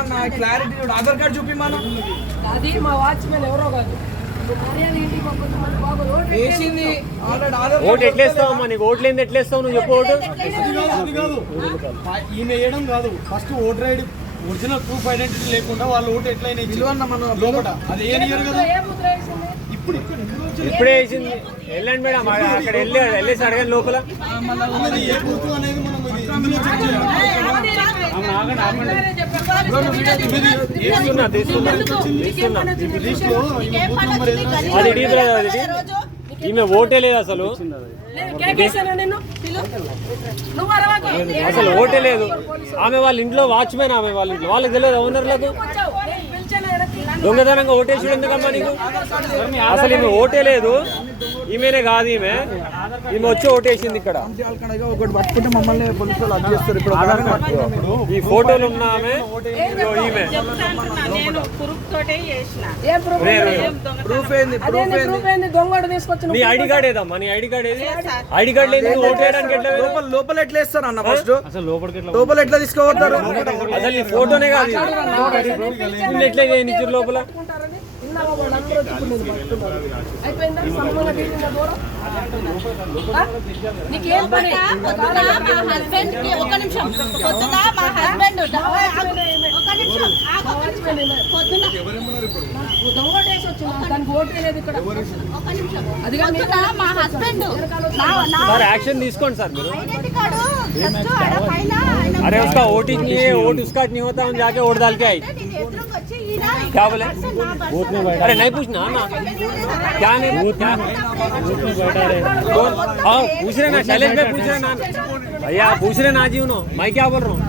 చూడన్న clarity చూడు, Aadhaar card చూపిమను. అది మా వాచ్మెన్ ఎవరో కాదు. వేసింది ఆల్రెడీ ఆధార్ ఓటు ఎట్లేస్తావు నీకు ఓట్లు ఏంది ఎట్లేస్తావు నువ్వు చెప్పు ఓటు అది కాదు ఈయన వేయడం కాదు. First voter ID original proof identity లేకుండా వాళ్ళు ఓటు ఎట్లయినా పిలువన్న మన లోపల అది ఏం ఇయ్యరు కదా. ఇప్పుడు ఇప్పుడే వేసింది. వెళ్ళండి మేడం అక్కడ వెళ్ళేసి అడగండి లోపల. అనేది ఏ బూత్ అనేది మనం ఇందులో చెక్ చేయాలి. తీస్తున్నా లిస్ట్లో ఈయన బూత్ నెంబర్ ఏదో అది డీ బ్రదర్ అది ఈమె ఓటే లేదు అసలు అసలు ఓటే లేదు. ఆమె వాళ్ళ ఇంట్లో వాచ్మెన్, ఆమె వాళ్ళ ఇంట్లో వాళ్ళకి తెలియదు ఓనర్లకు. దొంగతనంగా ఓటేసి ఎందుకమ్మా నీకు? అసలు ఈమె ఓటే లేదు. ఈమెనే కాదు ఈమె వచ్చి ఓటేసింది ఇక్కడ. ఒకటి పట్టుకుంటే మమ్మల్ని పోలీసులు అది చేస్తారు. ఇప్పుడు ఈ ఫోటోలు ఉన్న ఆమె ఈమె ప్రూఫ్ ఏంది? దొంగడు తీసుకొచ్చిన నీ ఐడి కార్డ్ ఏదమ్మా? నీ ఐడి కార్డ్ ఏది? ఐడి కార్డ్ లేదు ఓటు వేయడానికి ఎట్లా? లోపల ఎట్లా వేస్తారు అన్న? ఫస్ట్ అసలు లోపల ఎట్లా తీసుకోవద్దారు? అసలు ఈ ఫోటోనే కాదు ఎట్లా నిచ్చురు లోపల. నీకేం పని? ఒక నిమిషం పొద్దున మా హస్బెండ్ మా హస్బెండ్ సార్ యాక్షన్ తీసుకోండి సార్ మీరు. ఐడెంటిటీ కార్డు अरे उसका वोट ही नहीं है, वोट उसका नहीं होता, हम जाके वोट डाल के आई। क्या बोले? अरे नहीं पूछना ना, क्या नहीं क्या हाँ पूछ रहे ना, शैलेश भाई पूछ रहे ना भैया, पूछ रहे ना जी उन्होंने, मैं क्या बोल रहा हूँ।